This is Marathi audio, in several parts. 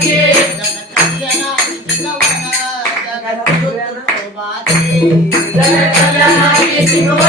ಕಲ್ಯಾಣ ಮಾಡಿ ಸಿಂಗ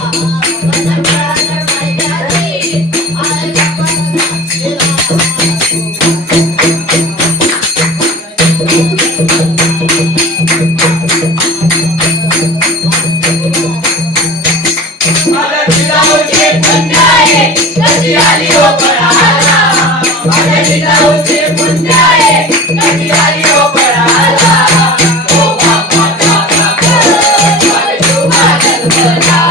अच्छिता हुचे पंडाए, लजी आली हो Parala, अच्छिता हुचे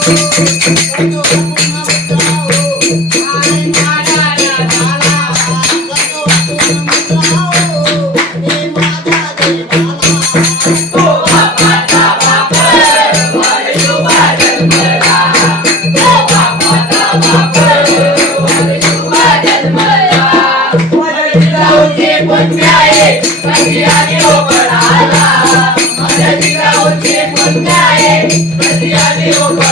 Thank oh, no. you. Oh, no. oh, no. पुंजाए पनियानी ओपळाला